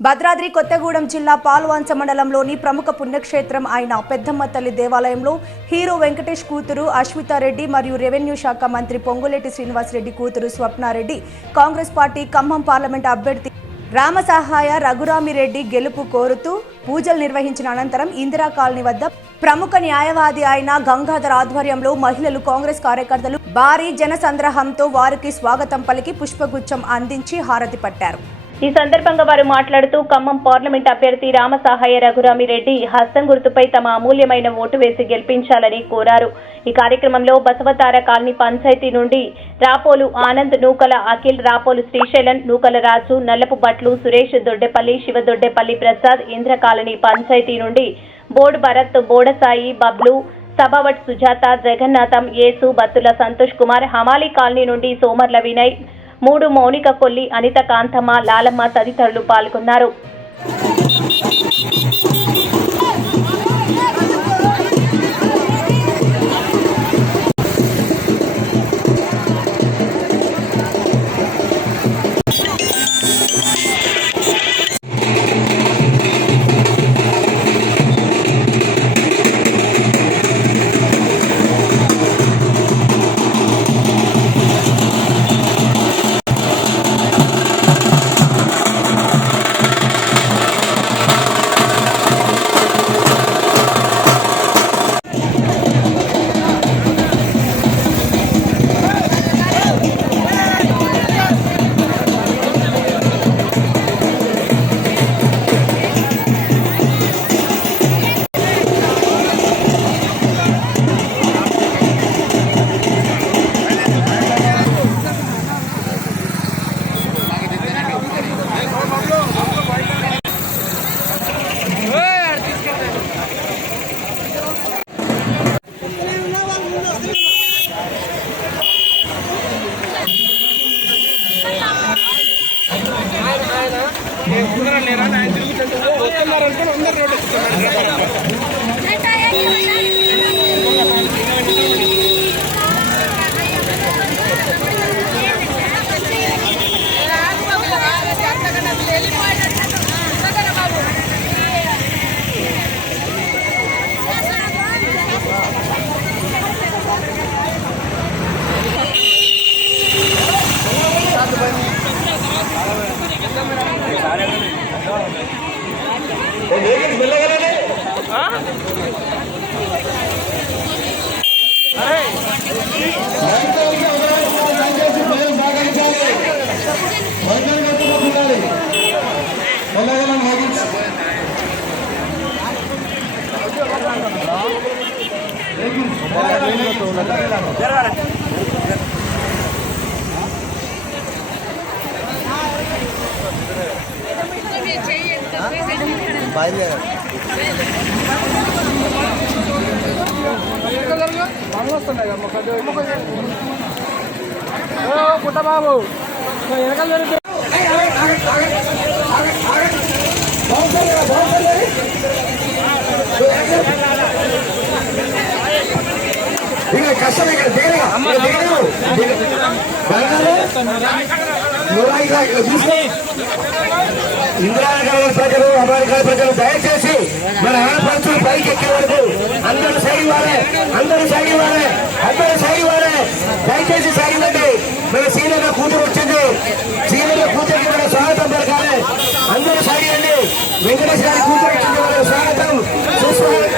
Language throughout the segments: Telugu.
భద్రాద్రి కొత్తగూడెం జిల్లా పాల్వాంచ మండలంలోని ప్రముఖ పుణ్యక్షేత్రం అయిన పెద్దమ్మ తల్లి దేవాలయంలో హీరో వెంకటేష్ కూతురు అశ్వితారెడ్డి మరియు రెవెన్యూ శాఖ మంత్రి పొంగులేటి శ్రీనివాసరెడ్డి కూతురు స్వప్నారెడ్డి కాంగ్రెస్ పార్టీ ఖమ్మం పార్లమెంట్ అభ్యర్థి రామసహాయ రఘురామిరెడ్డి గెలుపు కోరుతూ పూజలు నిర్వహించిన అనంతరం ఇందిరా కాలనీ వద్ద ప్రముఖ న్యాయవాది అయిన గంగాధర్ ఆధ్వర్యంలో మహిళలు కాంగ్రెస్ కార్యకర్తలు భారీ జనసంద్రహంతో వారికి స్వాగతం పలికి పుష్పగుచ్చం అందించి హారతి పట్టారు. ఈ సందర్భంగా వారు మాట్లాడుతూ ఖమ్మం పార్లమెంట్ అభ్యర్థి రామసహాయ రఘురామిరెడ్డి హస్తం గుర్తుపై తమ అమూల్యమైన ఓటు వేసి గెలిపించాలని కోరారు. ఈ కార్యక్రమంలో బసవతార కాలనీ పంచాయతీ నుండి రాపోలు ఆనంద్, నూకల అఖిల్, రాపోలు శ్రీశైలం, నూకల రాజు, నల్లపు భట్లు, సురేష్ దొడ్డెపల్లి, శివదొడ్డెపల్లి ప్రసాద్, ఇంద్ర కాలనీ పంచాయతీ నుండి బోర్డు భరత్, బోడసాయి, బబ్లు, సభావట్ సుజాత, జగన్నాథం, యేసు, బత్తుల సంతోష్ కుమార్, హమాలి కాలనీ నుండి సోమర్ల వినయ్, మూడు మౌనిక కొల్లి, అనిత కాంతమ్మ, లాలమ్మ తదితరులు పాల్గొన్నారు. పుట్టబాబు కష్టం ఇక్కడ ఇందిరానగర్ ప్రజలు, అమెరికా ప్రజలు దయచేసి మన ఆడపడుచులు పైకి ఎక్కే వరకు అందరూ సాగివారే, అందరూ సాగివారే, అందరూ సాగివారే, దయచేసి సాగిందండి. మన సీనియర్ కూతురు వచ్చింది, సీనియర్ కూతురికి మన స్వాగతం పలకాలి. అందరూ సాగియండి. వెంకటేష్ గారి కూతురు వచ్చింది, మన స్వాగతం చూసుకోవాలి.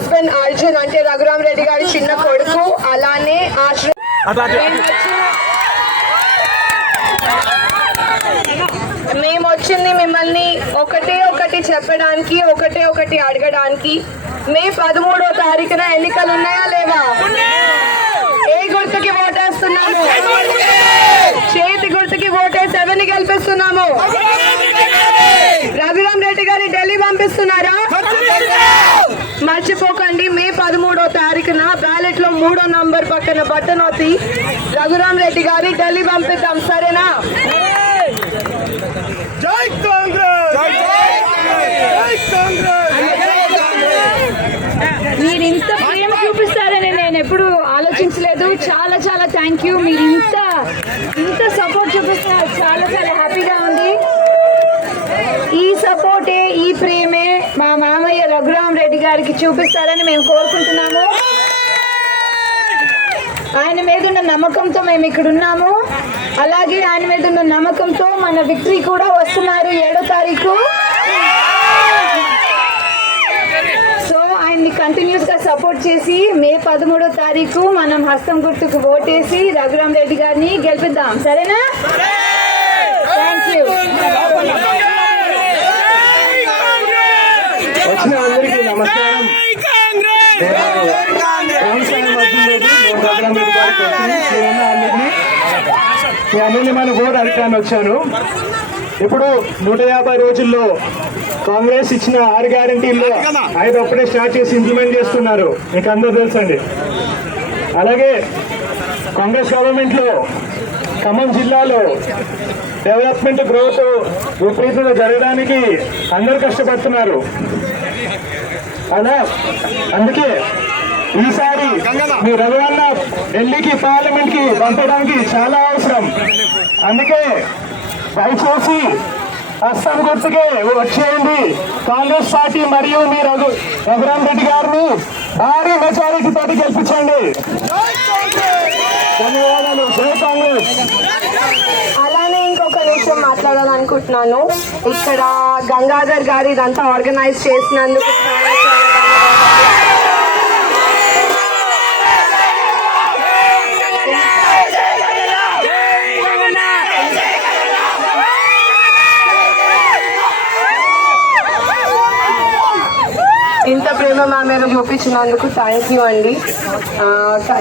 హస్బెండ్ అర్జున్ అంటే రఘురామ్ రెడ్డి గారి చిన్న కొడుకు, అలానే మేము వచ్చింది మిమ్మల్ని ఒకటి చెప్పడానికి, ఒకటి అడగడానికి. మే 13వ తారీఖున ఎన్నికలు ఉన్నాయా లేవా? ఏ గుర్తుకి ఓటేస్తున్నాము? చేతి గుర్తుకి ఓటేసి ఎవరిని గెలిపిస్తున్నాము? రఘురామ్ రెడ్డి గారి ఢిల్లీ పంపిస్తున్నారా? మర్చిపోకండి, మే 13వ తారీఖున బ్యాలెట్ లో 3వ నంబర్ పక్కన బటన్ నొక్కి రఘురామ్ రెడ్డి గారి ఢిల్లీ పంపిద్దాం, సరేనా? జై కాంగ్రెస్! జై కాంగ్రెస్! మీరు ఇంత ప్రేమ చూపిస్తారని నేను ఎప్పుడు ఆలోచించలేదు. చాలా చాలా థ్యాంక్ యూ. మీరు ఇంత సపోర్ట్ చూపిస్తున్నారు, చాలా చాలా హ్యాపీగా ఉంది. ఈ సపోర్టే, ఈ ప్రేమే మా మామయ్య రఘురామ్ రెడ్డి గారికి చూపిస్తారని మేము కోరుకుంటున్నాము. ఆయన మీద ఉన్న నమ్మకంతో మేము ఇక్కడ ఉన్నాము. అలాగే ఆయన మీద ఉన్న నమ్మకంతో మన విక్టరీ కూడా వస్తున్నారు 7వ తారీఖు. సో ఆయన్ని కంటిన్యూస్ గా సపోర్ట్ చేసి మే 13వ తారీఖు మనం హస్తం గుర్తుకు ఓటేసి రఘురామ్ రెడ్డి గారిని గెలిపిద్దాం, సరేనా? Thank you. వచ్చిన అందరికీ నమస్కారం. మన ఓటు అడగడానికి వచ్చాను. ఇప్పుడు 150 రోజుల్లో కాంగ్రెస్ ఇచ్చిన 6 గ్యారంటీల్లో 5 అప్పుడే స్టార్ట్ చేసి ఇంప్లిమెంట్ చేస్తున్నారు, మీకు అందరూ తెలుసండి. అలాగే కాంగ్రెస్ గవర్నమెంట్ లో ఖమ్మం జిల్లాలో డెవలప్మెంట్ గ్రోత్ విపరీతంగా జరగడానికి అందరూ కష్టపడుతున్నారు. అలా అందుకే ఈసారి మీ రఘువన్న ఢిల్లీకి పార్లమెంట్ కి పంపడానికి చాలా అవసరం. అందుకే దయచేసి హస్తం గుర్తుకే వచ్చేయండి. కాంగ్రెస్ పార్టీ మరియు మీ రఘురామ్ రెడ్డి గారిని భారీ మెజారిటీ తోటి గెలిపించండి. ధన్యవాదాలు. జై కాంగ్రెస్. అలానే ఇంకొక విషయం మాట్లాడాలనుకుంటున్నాను. ఇక్కడ గంగాధర్ గారు ఇదంతా ఆర్గనైజ్ చేసినందుకు ఇంత ప్రేమ మా మీద చూపించినందుకు థ్యాంక్ యూ అండి.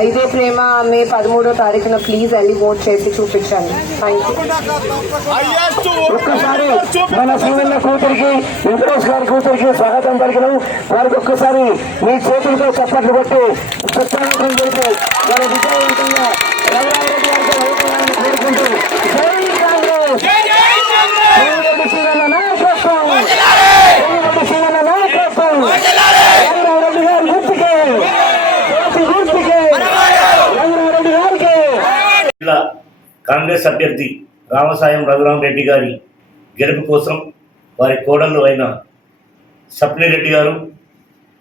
ఇదే ప్రేమ మే 13వ తారీఖున ప్లీజ్ వెళ్ళి ఓట్ చేసి చూపించండి. Thank you. ఒక్కసారి మన సీనియర్ల కూతురికి, వెంకటేష్ గారి కూతురికి స్వాగతం పలికిన వారికి ఒక్కసారి మీ చేతులతో చప్పట్లు కొట్టి పుస్తకం చేసి వారి విజయవంతంగా రఘురామ్ రెడ్డి గారితో ఓటేయాలని కోరుకుంటూ జై కాంగ్రెస్! కాంగ్రెస్ అభ్యర్థి రామసాయం రఘురామ్ రెడ్డి గారి గెలుపు కోసం వారి కోడళ్ళు అయిన సప్నిరెడ్డి గారు,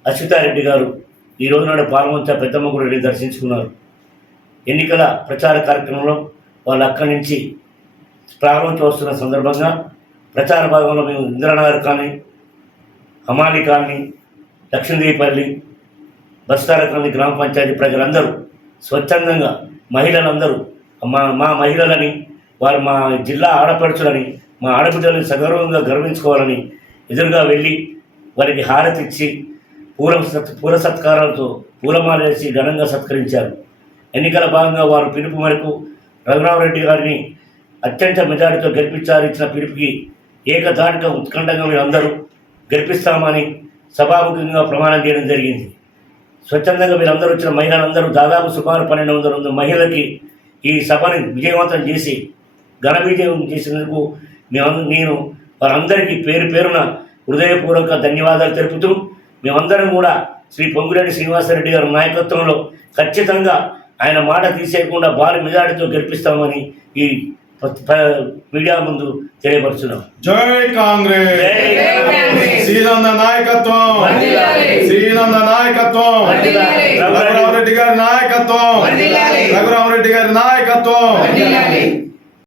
అశ్వితారెడ్డి గారు ఈ రోజు నాడు పాల్వంచ పెద్దమ్మ గుడిని దర్శించుకున్నారు. ఎన్నికల ప్రచార కార్యక్రమంలో వాళ్ళు అక్కడి నుంచి ప్రారంభించి వస్తున్న సందర్భంగా ప్రచార భాగంలో మేము Indranagar colony, Hamali colony, Lakshmidevipalli, Bastara colony గ్రామ పంచాయతీ ప్రజలందరూ స్వచ్ఛందంగా మహిళలందరూ మా మహిళలని, వారు మా జిల్లా ఆడపడుచులని, మా ఆడబిడ్డలని సగౌరవంగా గర్వించుకోవాలని ఎదురుగా వెళ్ళి వారికి హారతి ఇచ్చి పూల సత్కారాలతో పూలమాల వేసి ఘనంగా సత్కరించారు. ఎన్నికల భాగంగా వారు పిలుపు మేరకు రఘురామ్ రెడ్డి గారిని అత్యంత మెజారిటీతో గెలిపించారు. ఇచ్చిన పిలుపుకి ఏకధాటిగా ఉత్కంఠంగా మీరు అందరూ గెలిపిస్తామని సభాముఖంగా ప్రమాణం చేయడం జరిగింది. స్వచ్ఛందంగా వీరందరూ వచ్చిన మహిళలందరూ దాదాపు సుమారు 1200 మహిళలకి ఈ సభని విజయవంతం చేసి ఘన విజయం చేసినందుకు నేను వారందరికీ పేరు పేరున హృదయపూర్వక ధన్యవాదాలు తెలుపుతూ మేమందరం కూడా శ్రీ పొంగులేటి శ్రీనివాసరెడ్డి గారి నాయకత్వంలో ఖచ్చితంగా ఆయన మాట తీసేయకుండా భారీ మెజారిటీతో గెలిపిస్తామని ఈ మీడియా ముందు తెలియపరుచున్నాం. జై కాంగ్రెస్! శ్రీనంద నాయకత్వం, శ్రీనంద నాయకత్వం, రఘురామ్ రెడ్డి గారి నాయకత్వం, రఘురామ్ రెడ్డి గారి నాయకత్వం.